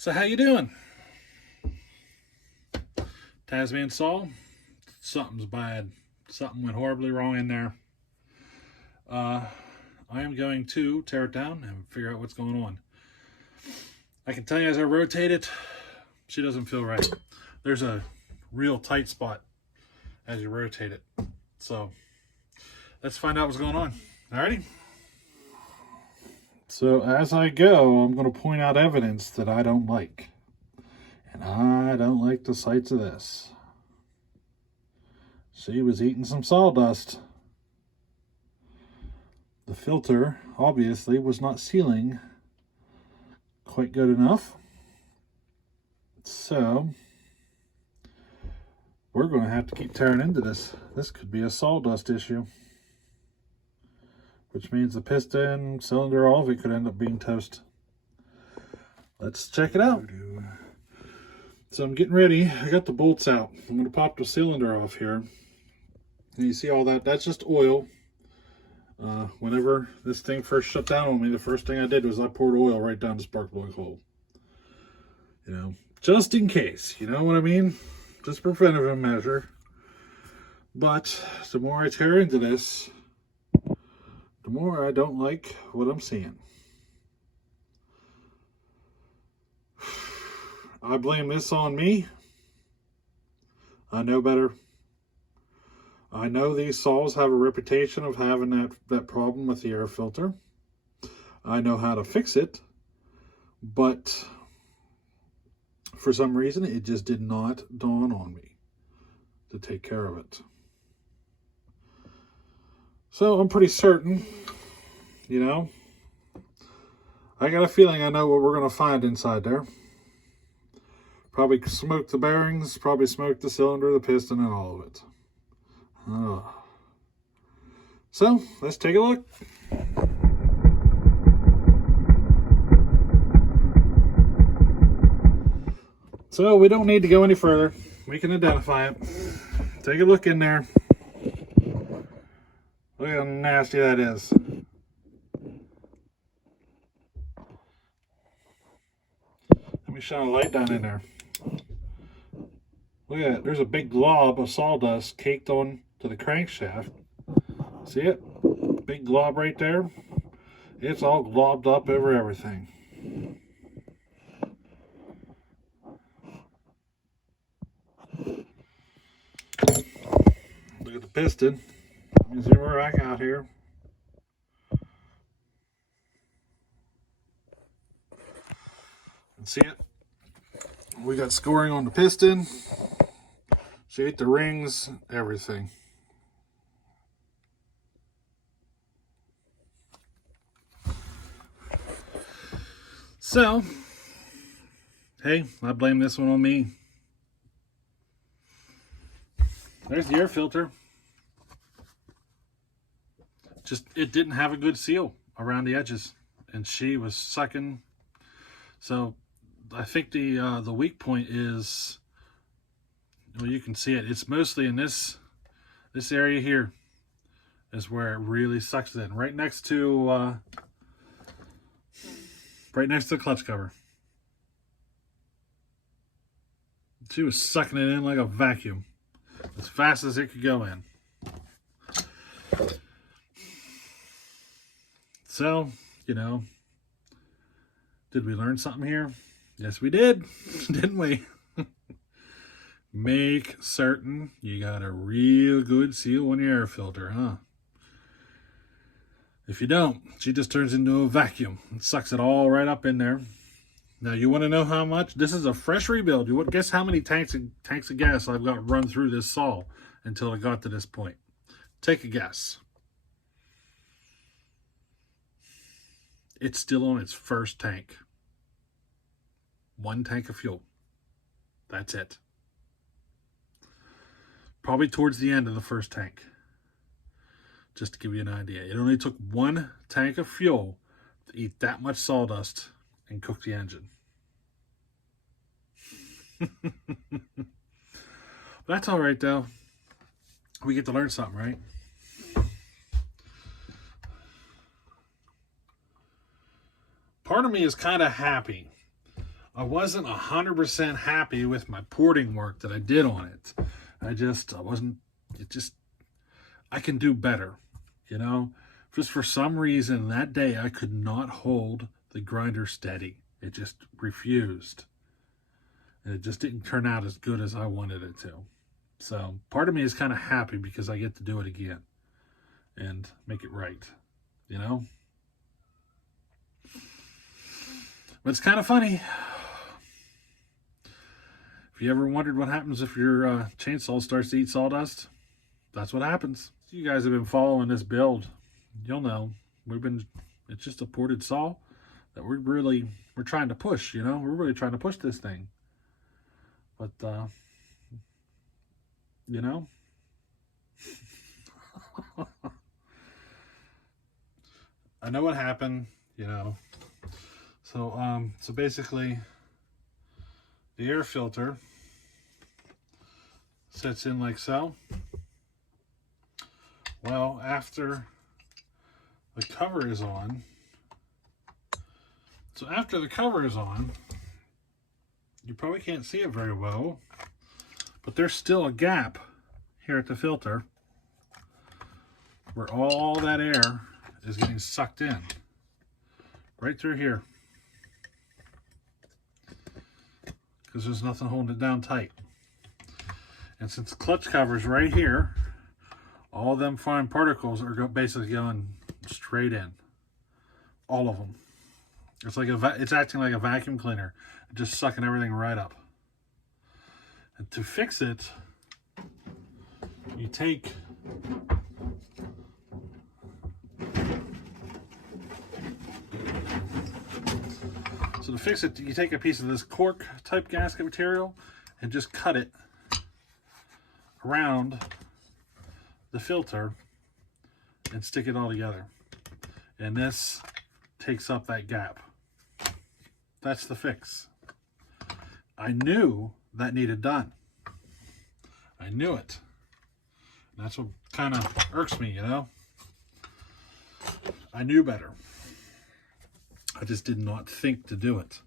So how you doing? Tasman Saw? Something's bad. Something went horribly wrong in there. I am going to tear it down and figure out what's going on. I can tell you as I rotate it, she doesn't feel right. There's a real tight spot as you rotate it. So let's find out what's going on. Alrighty? So as I go, I'm going to point out evidence that I don't like. And I don't like the sights of this. She was eating some sawdust. The filter, obviously, was not sealing quite good enough. So, we're going to have to keep tearing into this. This could be a sawdust issue. Which means the piston, cylinder, all of it could end up being toast. Let's check it out. So I'm getting ready. I got the bolts out. I'm going to pop the cylinder off here. And you see all that? That's just oil. Whenever this thing first shut down on me, the first thing I did was I poured oil right down the spark plug hole. You know, just in case. You know what I mean? Just preventative measure. But the more I tear into this, the more I don't like what I'm seeing. I blame this on me. I know better. I know these saws have a reputation of having that problem with the air filter. I know how to fix it, but for some reason it just did not dawn on me to take care of it. So I'm pretty certain, you know, I got a feeling I know what we're going to find inside there. Probably smoked the bearings, probably smoked the cylinder, the piston, and all of it. Oh. So, let's take a look. So, we don't need to go any further. We can identify it. Take a look in there. Look how nasty that is. Let me shine a light down in there. Look at that. There's a big glob of sawdust caked on to the crankshaft. See it? Big glob right there. It's all globbed up over everything. Look at the piston. Let me zoom her back out here. See it? We got scoring on the piston. She ate the rings, everything. So, hey, I blame this one on me. There's the air filter. Just, it didn't have a good seal around the edges. And she was sucking. So, I think the weak point is, well, you can see it. It's mostly in this area here is where it really sucks in. Right next to the clutch cover. She was sucking it in like a vacuum, as fast as it could go in. So, you know, did we learn something here? Yes, we did, didn't we? Make certain you got a real good seal on your air filter, huh? If you don't, she just turns into a vacuum and sucks it all right up in there. Now, you want to know how much? This is a fresh rebuild. You want guess how many tanks of gas I've got run through this saw until it got to this point? Take a guess. It's still on its first tank. 1 tank of fuel. That's it. Probably towards the end of the first tank. Just to give you an idea. It only took 1 tank of fuel to eat that much sawdust and cook the engine. That's all right, though. We get to learn something, right? Part of me is kind of happy. I wasn't 100% happy with my porting work that I did on it. I wasn't, I can do better, you know? Just for some reason that day I could not hold the grinder steady. It just refused. And it just didn't turn out as good as I wanted it to. So part of me is kind of happy because I get to do it again and make it right, you know? But it's kind of funny. If you ever wondered what happens if your chainsaw starts to eat sawdust, that's what happens. You guys have been following this build. You'll know it's just a ported saw that we're trying to push, you know? We're really trying to push this thing. But, you know, I know what happened, you know. So basically, the air filter sets in like so. Well, after the cover is on, you probably can't see it very well, but there's still a gap here at the filter where all that air is getting sucked in, right through here, because there's nothing holding it down tight. And since the clutch cover is right here, all them fine particles are basically going straight in, all of them. It's like it's acting like a vacuum cleaner, just sucking everything right up. And to fix it, you take you take a piece of this cork type gasket material and just cut it around the filter and stick it all together. And this takes up that gap. That's the fix. I knew that needed done. I knew it. And that's what kind of irks me, you know? I knew better. I just did not think to do it.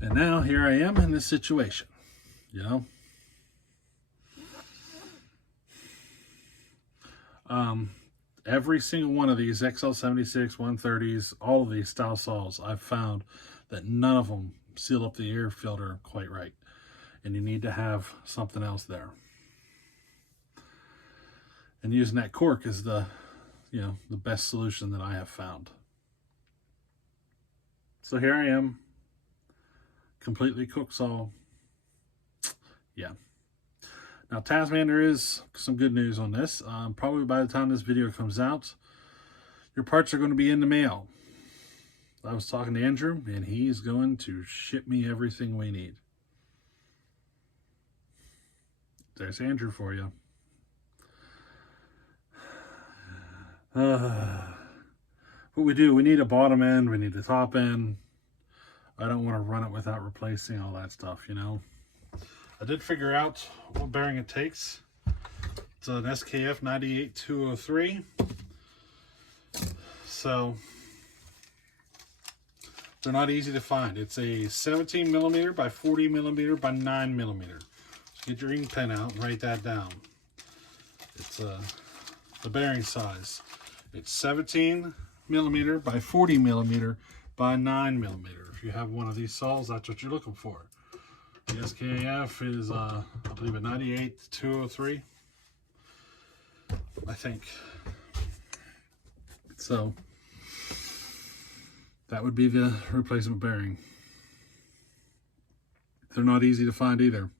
And now here I am in this situation, you know? Every single one of these XL76, 130s, all of these style saws, I've found that none of them seal up the air filter quite right. And you need to have something else there. And using that cork is the best solution that I have found. So here I am, completely cooked saw. Yeah. Now, Tasman, there is some good news on this. Probably by the time this video comes out, your parts are going to be in the mail. I was talking to Andrew, and he's going to ship me everything we need. There's Andrew for you. What we do, we need a bottom end, we need a top end. I don't want to run it without replacing all that stuff, you know. I did figure out what bearing it takes. It's an SKF 98203. So they're not easy to find. It's a 17 millimeter by 40 millimeter by 9 millimeter. So get your ink pen out and write that down. It's the bearing size. It's 17 millimeter by 40 millimeter by 9 millimeter. If you have one of these saws, that's what you're looking for. The SKF is, I believe, a 98203, I think. So that would be the replacement bearing. They're not easy to find either.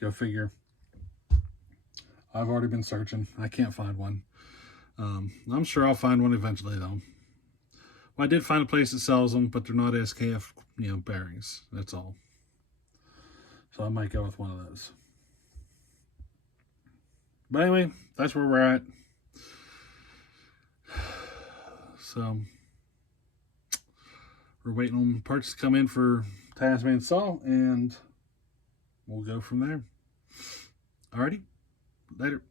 Go figure. I've already been searching. I can't find one. I'm sure I'll find one eventually, though. Well, I did find a place that sells them, but they're not SKF, bearings. That's all. So I might go with one of those. But anyway, that's where we're at. So we're waiting on parts to come in for Tasman saw, and we'll go from there. Alrighty, later.